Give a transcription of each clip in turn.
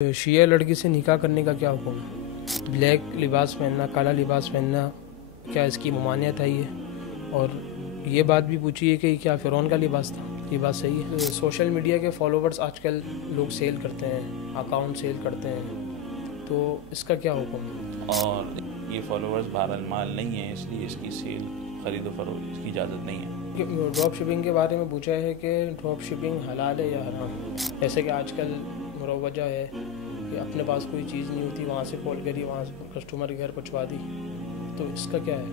شیعہ لڑکی سے نکاح کرنے کا کیا حکم ہے؟ بلیک لباس پہننا، کالا لباس پہننا، کیا اس کی ممانعت ہے یہ؟ اور یہ بات بھی پوچھی ہے کہ کیا فرعون کا لباس تھا؟ یہ بات صحیح ہے؟ سوشل میڈیا کے فالوورز آج کل لوگ سیل کرتے ہیں، اکاؤنٹ سیل کرتے ہیں، تو اس کا کیا حکم ہے؟ اور یہ فالوورز بہرحال مال نہیں ہیں، اس لیے اس کی سیل، خرید و فروخت اس کی اجازت نہیں ہے۔ ڈراپ شپنگ کے بارے میں پوچھا ہے کہ ڈراپ شپنگ حلال ہے یا حرام؟ جیسے کہ آج کل مروجہ ہے کہ اپنے پاس کوئی چیز نہیں ہوتی، وہاں سے کال کری، وہاں سے کسٹمر کے گھر پہنچوا دی، تو اس کا کیا ہے؟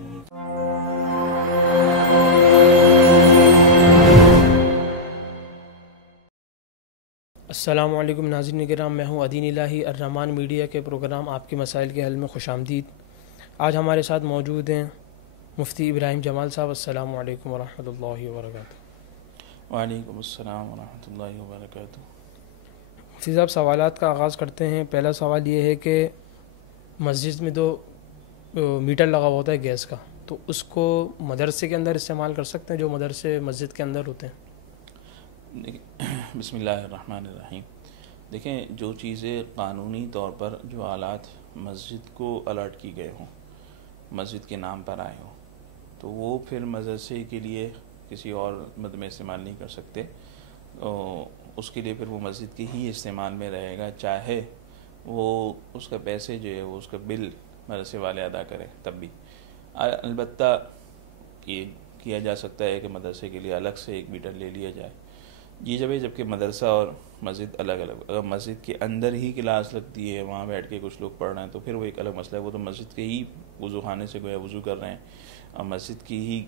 السلام علیکم ناظرین کرام، میں ہوں عدین الہی، الرحمان میڈیا کے پروگرام آپ کے مسائل کے حل میں خوش آمدید۔ آج ہمارے ساتھ موجود ہیں مفتی ابراہیم جمال صاحب۔ السلام علیکم ورحمۃ اللہ وبرکاتہ۔ وعلیکم السلام ورحمۃ اللہ وبرکاتہ۔ مفتی صاحب، سوالات کا آغاز کرتے ہیں۔ پہلا سوال یہ ہے کہ مسجد میں تو میٹر لگا ہوا ہوتا ہے گیس کا، تو اس کو مدرسے کے اندر استعمال کر سکتے ہیں جو مدرسے مسجد کے اندر ہوتے ہیں؟ بسم اللہ الرحمن الرحیم۔ دیکھیں، جو چیزیں قانونی طور پر جو آلات مسجد کو الاٹ کی گئے ہوں، مسجد کے نام پر آئے ہوں، تو وہ پھر مدرسے کے لیے کسی اور مد میں استعمال نہیں کر سکتے۔ اس کے لیے پھر وہ مسجد کے ہی استعمال میں رہے گا، چاہے وہ اس کا پیسے جو ہے وہ اس کا بل مدرسے والے ادا کریں تب بھی۔ البتہ یہ کیا جا سکتا ہے کہ مدرسے کے لیے الگ سے ایک میٹر لے لیا جائے۔ یہ جبکہ مدرسہ اور مسجد الگ الگ، اگر مسجد کے اندر ہی کلاس لگتی ہے، وہاں بیٹھ کے کچھ لوگ پڑھ رہے ہیں، تو پھر وہ ایک الگ مسئلہ ہے۔ وہ تو مسجد کے ہی وضو خانے سے گویا وضو کر رہے ہیں اور مسجد کی ہی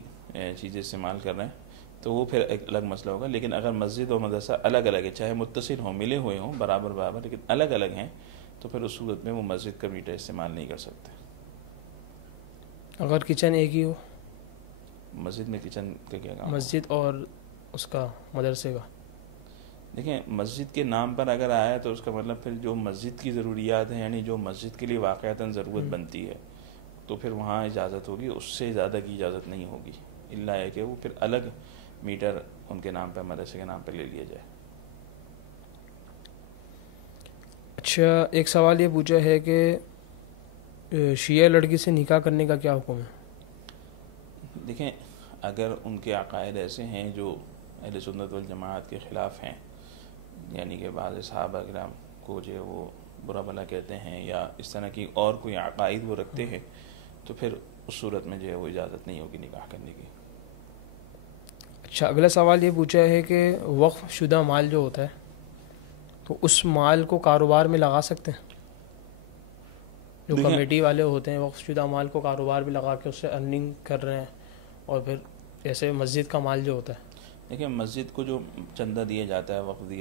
چیزیں استعمال کر رہے ہیں، تو وہ پھر ایک الگ مسئلہ ہوگا۔ لیکن اگر مسجد اور مدرسہ الگ الگ ہے، چاہے متصل ہوں، ملے ہوئے ہوں برابر برابر، لیکن الگ الگ ہیں، تو پھر اس صورت میں وہ مسجد کا میٹر استعمال نہیں کر سکتے۔ اگر کچن ایک ہی ہو؟ مسجد میں کچن کا کیا کام؟ مسجد اور اس کا مدرسے کا؟ دیکھیں، مسجد کے نام پر اگر آیا تو اس کا مطلب پھر جو مسجد کی ضروریات ہیں، یعنی جو مسجد کے لیے واقعتاً ضرورت بنتی ہے، تو پھر وہاں اجازت ہوگی، اس سے زیادہ کی اجازت نہیں ہوگی، الا ہے کہ وہ پھر الگ میٹر ان کے نام پہ، مدرسے کے نام پہ لے لیا جائے۔ اچھا، ایک سوال یہ پوچھا ہے کہ شیعہ لڑکی سے نکاح کرنے کا کیا حکم ہے؟ دیکھیں، اگر ان کے عقائد ایسے ہیں جو اہل سنت والجماعت کے خلاف ہیں، یعنی کہ بعض صحابہ کرام کو جو وہ برا بھلا کہتے ہیں یا اس طرح کی اور کوئی عقائد وہ رکھتے ہیں، تو پھر اس صورت میں جو ہے وہ اجازت نہیں ہوگی نکاح کرنے کی۔ اچھا، اگلا سوال یہ پوچھا ہے کہ وقف شدہ مال جو ہوتا ہے، تو اس مال کو کاروبار میں لگا سکتے ہیں؟ جو کمیٹی والے ہوتے ہیں وقف شدہ مال کو کاروبار میں لگا کے اس سے ارننگ کر رہے ہیں، اور پھر ایسے مسجد کا مال جو ہوتا ہے؟ دیکھیں، مسجد کو جو چندہ دیا جاتا ہے، وقف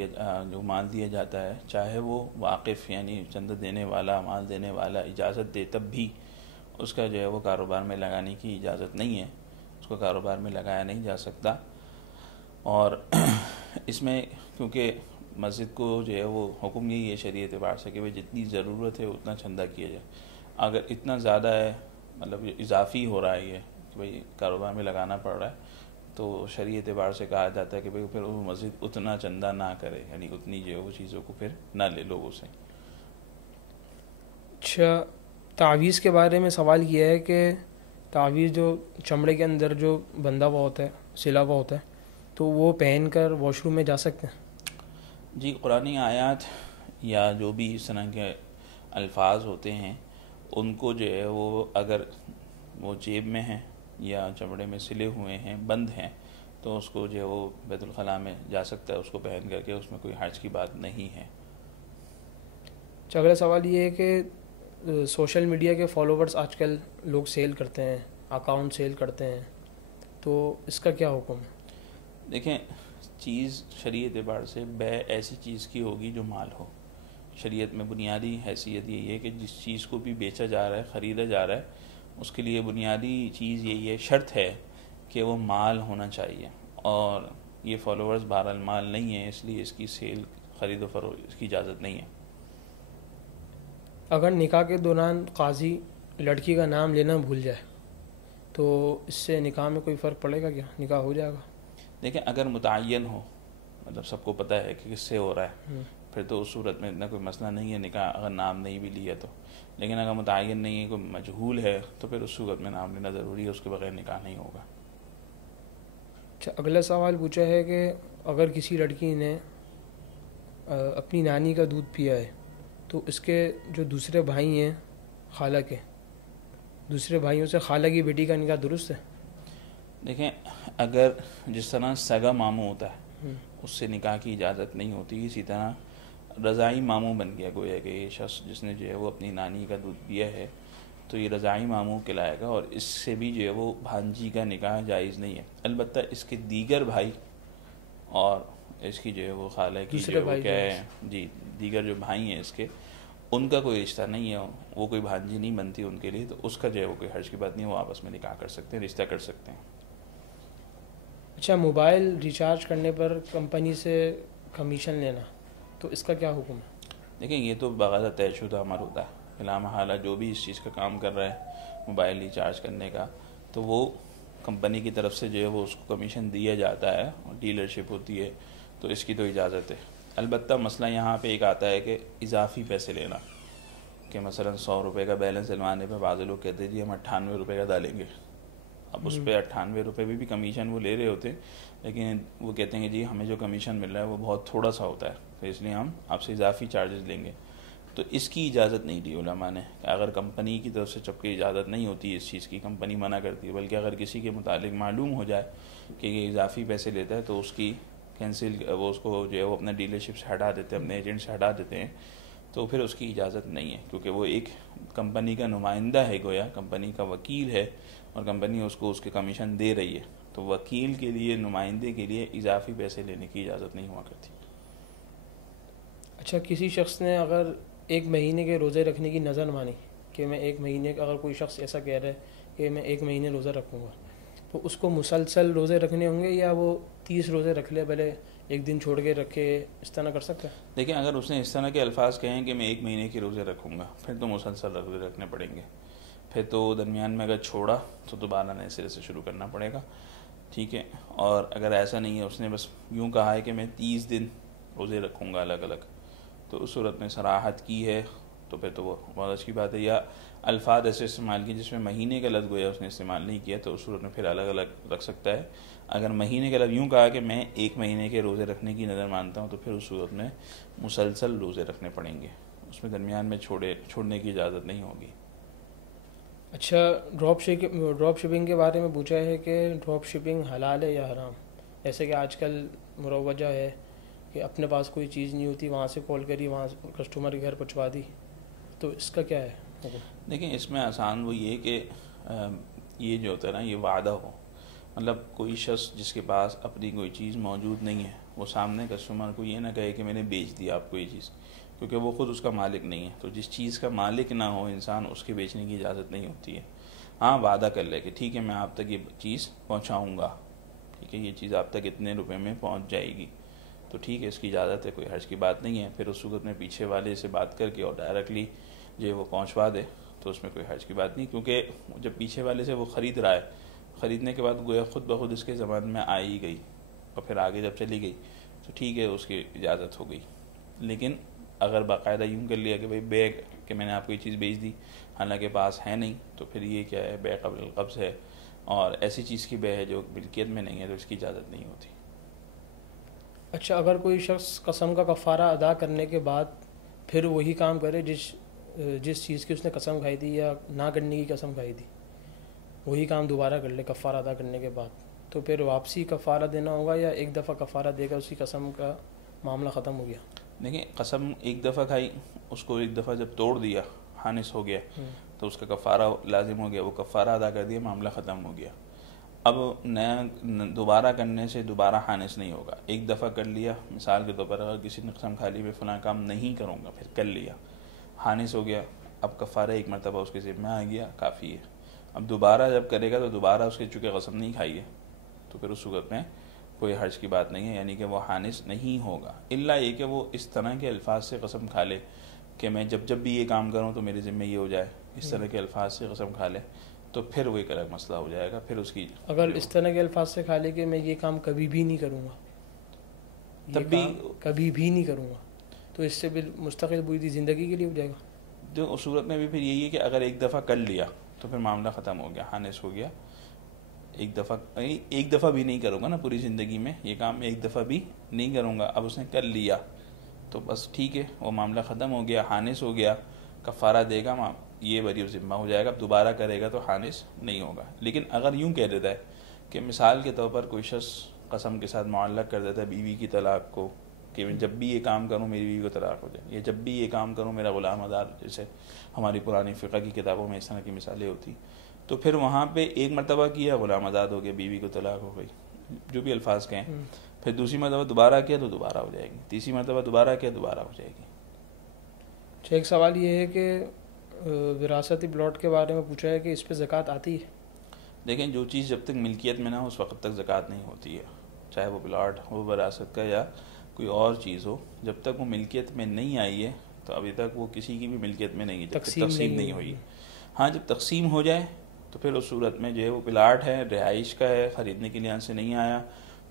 جو مال دیا جاتا ہے، چاہے وہ واقف یعنی چندہ دینے والا، مال دینے والا اجازت دے، تب بھی اس کا جو ہے وہ کاروبار میں لگانے کی اجازت نہیں ہے، اس کو کاروبار میں لگایا نہیں جا سکتا۔ اور اس میں کیونکہ مسجد کو جو ہے وہ حکم یہی ہے شریعت اعتبار سے کہ بھئی جتنی ضرورت ہے اتنا چندہ کیا جائے۔ اگر اتنا زیادہ ہے، مطلب اضافی ہو رہا ہے یہ کہ بھئی کاروبار میں لگانا پڑ رہا ہے، تو شریعت اعتبار سے کہا جاتا ہے کہ بھئی پھر وہ مسجد اتنا چندہ نہ کرے، یعنی اتنی جو ہے وہ چیزوں کو پھر نہ لے لوگوں سے۔ اچھا، تعویذ کے بارے میں سوال کیا ہے کہ تعویذ جو چمڑے کے اندر جو بندھا ہوا ہوتا ہے، سلا ہوا ہوتا ہے، تو وہ پہن کر واش روم میں جا سکتے ہیں؟ جی، قرآنی آیات یا جو بھی اس طرح کے الفاظ ہوتے ہیں، ان کو جو ہے وہ اگر وہ جیب میں ہیں یا چمڑے میں سلے ہوئے ہیں، بند ہیں، تو اس کو جو ہے وہ بیت الخلاء میں جا سکتا ہے، اس کو پہن کر کے، اس میں کوئی حرج کی بات نہیں ہے۔ اگلا سوال یہ ہے کہ سوشل میڈیا کے فالوورز آج کل لوگ سیل کرتے ہیں، اکاؤنٹ سیل کرتے ہیں، تو اس کا کیا حکم ہے؟ دیکھیں، چیز شریعت اعتبار سے بے ایسی چیز کی ہوگی جو مال ہو۔ شریعت میں بنیادی حیثیت یہی ہے کہ جس چیز کو بھی بیچا جا رہا ہے، خریدا جا رہا ہے، اس کے لیے بنیادی چیز یہی ہے، شرط ہے کہ وہ مال ہونا چاہیے۔ اور یہ فالوورز بہرحال مال نہیں ہیں، اس لیے اس کی سیل، خرید و فروخت اس کی اجازت نہیں ہے۔ اگر نکاح کے دوران قاضی لڑکی کا نام لینا بھول جائے تو اس سے نکاح میں کوئی فرق پڑے گا کیا؟ نکاح ہو جائے گا؟ دیکھیں، اگر متعین ہو، مطلب سب کو پتہ ہے کہ کس سے ہو رہا ہے، پھر تو اس صورت میں اتنا کوئی مسئلہ نہیں ہے نکاح اگر نام نہیں بھی لیا تو. لیکن اگر متعین نہیں ہے، کوئی مجہول ہے، تو پھر اس صورت میں نام لینا ضروری ہے، اس کے بغیر نکاح نہیں ہوگا. اچھا، اگلا سوال پوچھا ہے کہ اگر کسی لڑکی نے اپنی نانی کا دودھ پیا ہے تو اس کے جو دوسرے بھائی ہیں خالہ کے، دوسرے بھائیوں سے خالہ کی بیٹی کا نکاح درست ہے؟ دیکھیں، اگر جس طرح سگا ماموں ہوتا ہے اس سے نکاح کی اجازت نہیں ہوتی، اسی طرح رضاعی ماموں بن گیا گویا کہ یہ شخص جس نے جو ہے وہ اپنی نانی کا دودھ پیا ہے تو یہ رضاعی ماموں کہلائے گا، اور اس سے بھی جو ہے وہ بھانجی کا نکاح جائز نہیں ہے. البتہ اس کے دیگر بھائی اور اس کی جو ہے وہ خالہ کی جو ہے وہ کیا ہے جی دیگر جو بھائی ہیں اس کے، ان کا کوئی رشتہ نہیں ہے، وہ کوئی بھانجی نہیں بنتی ان کے لیے، تو اس کا جو ہے وہ کوئی حرج کی بات نہیں ہے، وہ آپس میں نکاح کر سکتے ہیں، رشتہ کر سکتے ہیں. اچھا، موبائل ریچارج کرنے پر کمپنی سے کمیشن لینا، تو اس کا کیا حکم ہے؟ دیکھیں، یہ تو باقاعدہ طے شدہ عمل ہوتا ہے. فی الحال جو بھی اس چیز کا کام کر رہا ہے موبائل ریچارج کرنے کا، تو وہ کمپنی کی طرف سے جو ہے وہ اس کو کمیشن دیا جاتا ہے، اور ڈیلرشپ ہوتی ہے، تو اس کی تو اجازت ہے. البتہ مسئلہ یہاں پہ ایک آتا ہے کہ اضافی پیسے لینا، کہ مثلا 100 روپے کا بیلنس ڈلوانے پہ بعض لوگ کہتے ہیں جی ہم 98 روپے کا ڈالیں گے. اب اس پہ 98 روپے بھی کمیشن وہ لے رہے ہوتے ہیں، لیکن وہ کہتے ہیں کہ جی ہمیں جو کمیشن مل رہا ہے وہ بہت تھوڑا سا ہوتا ہے، تو اس لیے ہم آپ سے اضافی چارجز لیں گے. تو اس کی اجازت نہیں دی علماء نے. اگر کمپنی کی طرف سے چونکہ اجازت نہیں ہوتی اس چیز کی، کمپنی منع کرتی ہے، بلکہ اگر کسی کے متعلق معلوم ہو جائے کہ یہ اضافی پیسے لیتا ہے تو اس کی کینسل، وہ اس کو جو ہے وہ اپنے ڈیلرشپ سے ہٹا دیتے ہیں، اپنے ایجنٹ سے ہٹا دیتے ہیں. تو پھر اس کی اجازت نہیں ہے، کیونکہ وہ ایک کمپنی کا نمائندہ ہے، گویا کمپنی کا وکیل ہے، اور کمپنی اس کو اس کے کمیشن دے رہی ہے. تو وکیل کے لیے، نمائندے کے لیے اضافی پیسے لینے کی اجازت نہیں ہوا کرتی. اچھا، کسی شخص نے اگر 1 مہینے کے روزے رکھنے کی نظر مانی کہ میں 1 مہینے کا، اگر کوئی شخص ایسا کہہ رہا ہے کہ میں 1 مہینے روزہ رکھوں گا، تو اس کو مسلسل روزے رکھنے ہوں گے یا وہ 30 روزے رکھ لے، پہلے 1 دن چھوڑ کے رکھے، اس طرح کر سکتا ہے؟ دیکھیں، اگر اس نے اس طرح کے الفاظ کہیں کہ میں 1 مہینے کے روزے رکھوں گا، پھر تو مسلسل روزے رکھنے پڑیں گے. پھر تو درمیان میں اگر چھوڑا تو دوبارہ نئے سرے سے شروع کرنا پڑے گا. ٹھیک ہے. اور اگر ایسا نہیں ہے، اس نے بس یوں کہا ہے کہ میں 30 دن روزے رکھوں گا الگ الگ، تو اس صورت میں صراحت کی ہے تو پھر تو وہ بہت اچھی بات ہے. یا الفاظ ایسے استعمال کیے جس میں مہینے کا لفظ گویا اس نے استعمال نہیں کیا، تو اس صورت میں پھر الگ الگ رکھ سکتا ہے. اگر مہینے کا لفظ یوں کہا کہ میں 1 مہینے کے روزے رکھنے کی نظر مانتا ہوں، تو پھر اس صورت میں مسلسل روزے رکھنے پڑیں گے، اس میں درمیان میں چھوڑنے کی اجازت نہیں ہوگی. اچھا، ڈراپ شپنگ کے بارے میں پوچھا ہے کہ ڈراپ شپنگ حلال ہے یا حرام؟ جیسے کہ آج کل مروجہ ہے کہ اپنے پاس کوئی چیز نہیں ہوتی، وہاں سے کال کری، وہاں کسٹمر کے گھر پہنچوا دی، تو اس کا کیا ہے؟ دیکھیں، اس میں آسان وہ یہ کہ یہ جو ہوتا ہے نا، یہ وعدہ ہو. مطلب کوئی شخص جس کے پاس اپنی کوئی چیز موجود نہیں ہے، وہ سامنے کسٹمر کو یہ نہ کہے کہ میں نے بیچ دیا آپ کو یہ چیز، کیونکہ وہ خود اس کا مالک نہیں ہے. تو جس چیز کا مالک نہ ہو انسان، اس کے بیچنے کی اجازت نہیں ہوتی ہے. ہاں، وعدہ کر لے کہ ٹھیک ہے میں آپ تک یہ چیز پہنچاؤں گا، ٹھیک ہے یہ چیز آپ تک اتنے روپے میں پہنچ جائے گی، تو ٹھیک ہے، اس کی اجازت ہے، کوئی حرج کی بات نہیں ہے. پھر اس وقت میں پیچھے والے سے بات کر کے اور ڈائریکٹلی جو وہ پہنچوا دے تو اس میں کوئی حرج کی بات نہیں، کیونکہ جب پیچھے والے سے وہ خرید رہا ہے، خریدنے کے بعد گویا خود بخود اس کے زبان میں آ ہی گئی، اور پھر آگے جب چلی گئی تو ٹھیک ہے، اس کی اجازت ہو گئی. لیکن اگر باقاعدہ یوں کر لیا کہ بھئی بے کہ میں نے آپ کو یہ چیز بیچ دی حالانکہ پاس ہے نہیں، تو پھر یہ کیا ہے، بے قبل القبض ہے، اور ایسی چیز کی بے ہے جو ملکیت میں نہیں ہے، تو اس کی اجازت نہیں ہوتی. اچھا، اگر کوئی شخص قسم کا کفارہ ادا کرنے کے بعد پھر وہی کام کرے جس چیز کی اس نے قسم کھائی تھی یا نہ کرنے کی قسم کھائی تھی، وہی کام دوبارہ کر لے کفارہ ادا کرنے کے بعد، تو پھر واپسی کفارہ دینا ہوگا یا ایک دفعہ کفارہ دے کر اسی قسم کا معاملہ ختم ہو گیا؟ دیکھیں، قسم ایک دفعہ کھائی، اس کو ایک دفعہ جب توڑ دیا، حانث ہو گیا، تو اس کا کفارہ لازم ہو گیا، وہ کفارہ ادا کر دیا، معاملہ ختم ہو گیا. اب نیا دوبارہ کرنے سے دوبارہ حانث نہیں ہوگا. ایک دفعہ کر لیا، مثال کے طور پر اگر کسی نے قسم کھا لی میں فلاں کام نہیں کروں گا، پھر کر لیا، حانث ہو گیا، اب کفارہ ایک مرتبہ اس کے ذمہ آ گیا، کافی ہے. اب دوبارہ جب کرے گا تو دوبارہ اس کے چونکہ قسم نہیں کھائی ہے، تو پھر اس وقت میں کوئی حرج کی بات نہیں ہے، یعنی کہ وہ حانث نہیں ہوگا، الا یہ کہ وہ اس طرح کے الفاظ سے قسم کھا لے کہ میں جب بھی یہ کام کروں تو میرے ذمہ یہ ہو جائے، اس طرح کے الفاظ سے قسم کھا لے تو پھر وہ ایک الگ مسئلہ ہو جائے گا. پھر اس کی اگر اس طرح کے الفاظ سے کھا لے کہ میں یہ کام کبھی بھی نہیں کروں گا، تب بھی کبھی بھی نہیں کروں گا، تو اس سے مستقل پوری زندگی کے لیے ہو جائے گا؟ تو اس صورت میں بھی پھر یہی ہے کہ اگر ایک دفعہ کر لیا تو پھر معاملہ ختم ہو گیا، حانس ہو گیا. ایک دفعہ بھی نہیں کروں گا نا پوری زندگی میں یہ کام، ایک دفعہ بھی نہیں کروں گا. اب اس نے کر لیا تو بس ٹھیک ہے، وہ معاملہ ختم ہو گیا، حانس ہو گیا، کفارہ دے گا، یہ بری ذمہ ہو جائے گا. اب دوبارہ کرے گا تو حانس نہیں ہوگا. لیکن اگر یوں کہہ دیتا ہے کہ مثال کے طور پر کوئی شخص قسم کے ساتھ معلق کر دیتا ہے بیوی کی طلاق کو، کہ میں جب بھی یہ کام کروں میری بیوی کو طلاق ہو جائے، یا جب بھی یہ کام کروں میرا غلام آزاد، جیسے ہماری پرانی فقہ کی کتابوں میں اس طرح کی مثالیں ہوتی، تو پھر وہاں پہ ایک مرتبہ کیا غلام آزاد ہو گیا، بیوی کو طلاق ہو گئی، جو بھی الفاظ کہیں. پھر دوسری مرتبہ دوبارہ کیا تو دوبارہ ہو جائے گی، تیسری مرتبہ دوبارہ کیا دوبارہ ہو جائے گی. ایک سوال یہ ہے کہ وراثتی پلاٹ کے بارے میں پوچھا ہے کہ اس پہ زکوٰۃ آتی ہے؟ دیکھیں، جو چیز جب تک ملکیت میں نہ ہو اس وقت تک زکوٰۃ نہیں ہوتی ہے، چاہے وہ پلاٹ ہو وراثت کا یا کوئی اور چیز ہو. جب تک وہ ملکیت میں نہیں آئی ہے تو ابھی تک وہ کسی کی بھی ملکیت میں نہیں ہے، جب تک تقسیم نہیں ہوئی. ہاں، جب تقسیم ہو جائے تو پھر اس صورت میں جو ہے وہ پلاٹ ہے، رہائش کا ہے، خریدنے کے لیے سے نہیں آیا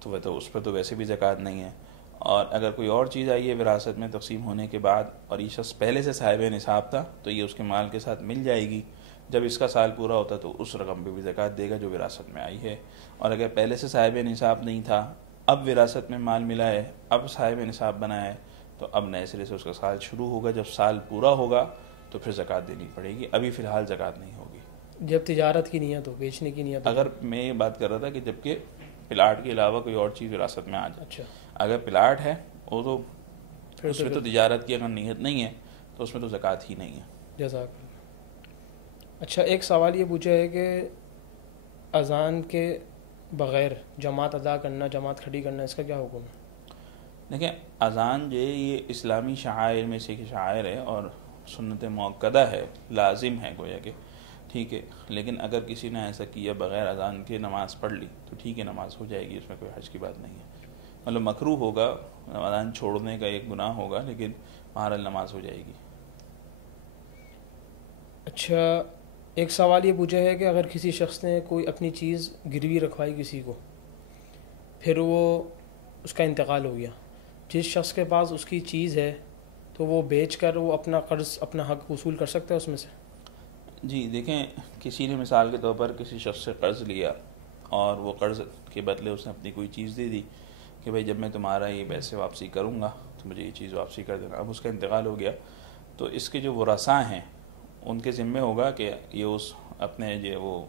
تو وہ تو اس پر تو ویسے بھی زکوٰۃ نہیں ہے. اور اگر کوئی اور چیز آئی ہے وراثت میں تقسیم ہونے کے بعد اور یہ شخص پہلے سے صاحب نصاب تھا تو یہ اس کے مال کے ساتھ مل جائے گی. جب اس کا سال پورا ہوتا تو اس رقم پہ بھی زکوٰۃ دے گا جو وراثت میں آئی ہے. اور اگر پہلے سے صاحب نصاب نہیں تھا، اب وراثت میں مال ملا ہے، اب صاحب نصاب بنا ہے، تو اب نئے سرے سے اس کا سال شروع ہوگا. جب سال پورا ہوگا تو پھر زکوٰۃ دینی پڑے گی. ابھی فی الحال زکوٰۃ نہیں ہوگی. جب تجارت کی نیت ہو، بیچنے کی نیت ہو. اگر میں یہ بات کر رہا تھا کہ جب کہ پلاٹ کے علاوہ کوئی اور چیز وراثت میں آ جائے. اچھا، اگر پلاٹ ہے وہ تو اس میں تو تجارت کی اگر نیت نہیں ہے تو اس میں تو زکوٰۃ ہی نہیں ہے. جزاک اللہ. اچھا، ایک سوال یہ پوچھا ہے کہ اذان کے بغیر جماعت ادا کرنا، جماعت کھڑی کرنا، اس کا کیا حکم ہے؟ دیکھیں، اذان جو ہے یہ اسلامی شعائر میں سے ایک شعائر ہے اور سنت موقدہ ہے، لازم ہے گویا کہ، ٹھیک ہے. لیکن اگر کسی نے ایسا کیا بغیر اذان کے نماز پڑھ لی تو ٹھیک ہے، نماز ہو جائے گی، اس میں کوئی حرج کی بات نہیں ہے. مطلب مکروہ ہوگا، اذان چھوڑنے کا ایک گناہ ہوگا، لیکن بہرحال نماز ہو جائے گی. اچھا، ایک سوال یہ پوچھا ہے کہ اگر کسی شخص نے کوئی اپنی چیز گروی رکھوائی کسی کو، پھر وہ اس کا انتقال ہو گیا، جس شخص کے پاس اس کی چیز ہے تو وہ بیچ کر وہ اپنا قرض، اپنا حق وصول کر سکتا ہے اس میں سے؟ جی دیکھیں، کسی نے مثال کے طور پر کسی شخص سے قرض لیا اور وہ قرض کے بدلے اس نے اپنی کوئی چیز دے دی کہ بھائی جب میں تمہارا یہ پیسے واپسی کروں گا تو مجھے یہ چیز واپسی کر دینا. اب اس کا انتقال ہو گیا تو اس کے جو ورثاء ہیں ان کے ذمہ ہوگا کہ یہ اس اپنے جو وہ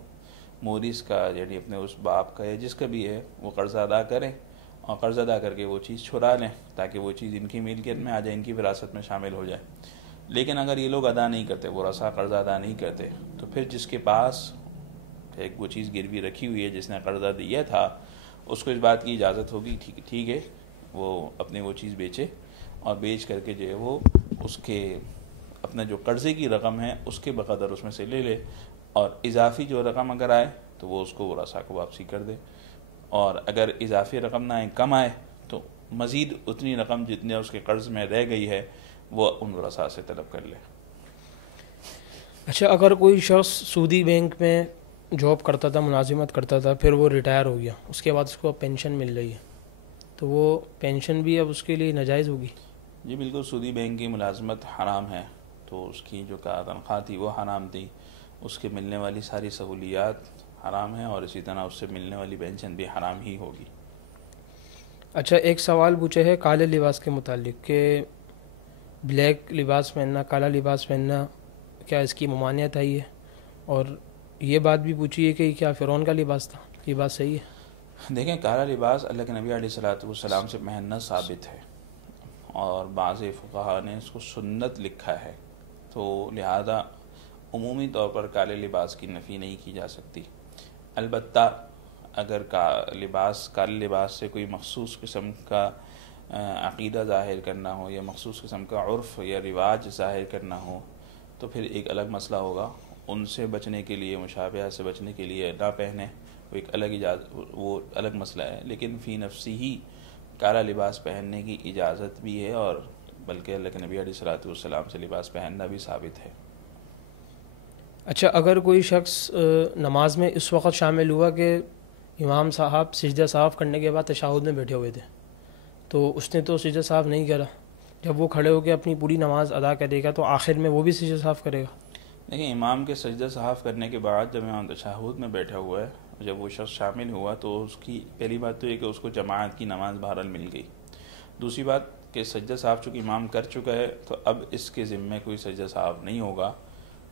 مورث کا، یعنی اپنے اس باپ کا یا جس کا بھی ہے، وہ قرض ادا کریں اور قرض ادا کر کے وہ چیز چھڑا لیں تاکہ وہ چیز ان کی ملکیت میں آ جائے، ان کی وراثت میں شامل ہو جائے. لیکن اگر یہ لوگ ادا نہیں کرتے، ورثاء قرض ادا نہیں کرتے، تو پھر جس کے پاس ایک وہ چیز گروی رکھی ہوئی ہے، جس نے قرضہ دیا تھا، اس کو اس بات کی اجازت ہوگی ٹھیک ہے وہ اپنی وہ چیز بیچے اور بیچ کر کے جو ہے وہ اس کے اپنا جو قرضے کی رقم ہے اس کے بقدر اس میں سے لے لے، اور اضافی جو رقم اگر آئے تو وہ اس کو ورثاء کو واپسی کر دے. اور اگر اضافی رقم نہ آئے، کم آئے، تو مزید اتنی رقم جتنے اس کے قرض میں رہ گئی ہے وہ ان ورثاء سے طلب کر لے. اچھا، اگر کوئی شخص سودی بینک میں جاب کرتا تھا، ملازمت کرتا تھا، پھر وہ ریٹائر ہو گیا، اس کے بعد اس کو اب پینشن مل رہی ہے، تو وہ پینشن بھی اب اس کے لیے ناجائز ہوگی؟ جی بالکل، سودی بینک کی ملازمت حرام ہے، تو اس کی جو تنخواہ تھی وہ حرام تھی، اس کے ملنے والی ساری سہولیات حرام ہیں، اور اسی طرح اس سے ملنے والی پینشن بھی حرام ہی ہوگی. اچھا، ایک سوال پوچھا ہے کالے لباس کے متعلق کہ بلیک لباس پہننا، کالا لباس پہننا، کیا اس کی ممانعت آئی ہے؟ اور یہ بات بھی پوچھی ہے کہ کیا فرعون کا لباس تھا، یہ بات صحیح ہے؟ دیکھیں، کالا لباس اللہ کے نبی علیہ السلام سے پہننا ثابت ہے، اور بعض فقہاء نے اس کو سنت لکھا ہے، تو لہذا عمومی طور پر کالے لباس کی نفی نہیں کی جا سکتی. البتہ اگر کالے لباس سے کوئی مخصوص قسم کا عقیدہ ظاہر کرنا ہو یا مخصوص قسم کا عرف یا رواج ظاہر کرنا ہو تو پھر ایک الگ مسئلہ ہوگا. ان سے بچنے کے لیے، مشابہت سے بچنے کے لیے نہ پہنے، وہ ایک وہ الگ مسئلہ ہے. لیکن فی نفسی ہی کالا لباس پہننے کی اجازت بھی ہے، اور بلکہ اللہ کے نبی علیہ السلام سے لباس پہننا بھی ثابت ہے. اچھا، اگر کوئی شخص نماز میں اس وقت شامل ہوا کہ امام صاحب سجدہ صاف کرنے کے بعد تشہد میں بیٹھے ہوئے تھے، تو اس نے تو سجدہ صاف نہیں کرا، جب وہ کھڑے ہو کے اپنی پوری نماز ادا کرے گا تو آخر میں وہ بھی سجدہ صاف کرے گا؟ دیکھیں امام کے سجدہ صاف کرنے کے بعد جب امام تشہد میں بیٹھا ہوا ہے، جب وہ شخص شامل ہوا تو اس کی پہلی بات تو یہ کہ اس کو جماعت کی نماز بہرحال مل گئی. دوسری بات کہ سجدہ صاف چونکہ امام کر چکا ہے تو اب اس کے ذمے کوئی سجدہ صاف نہیں ہوگا،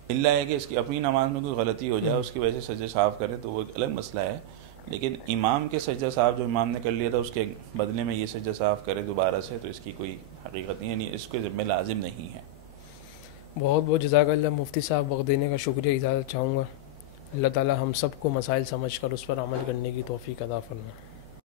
الا ہے کہ اس کی اپنی نماز میں کوئی غلطی ہو جائے اس کی وجہ سے سجدہ صاف کرے تو وہ ایک الگ مسئلہ ہے. لیکن امام کے سجدہ صاف جو امام نے کر لیا تھا اس کے بدلے میں یہ سجدہ صاف کرے دوبارہ سے، تو اس کی کوئی حقیقت نہیں ہے، یعنی اس کے ذمے لازم نہیں ہے. بہت بہت جزاک اللہ مفتی صاحب، وقت دینے کا شکریہ. اجازت چاہوں گا. اللہ تعالی ہم سب کو مسائل سمجھ کر اس پر عمل کرنے کی توفیق عطا فرمائے.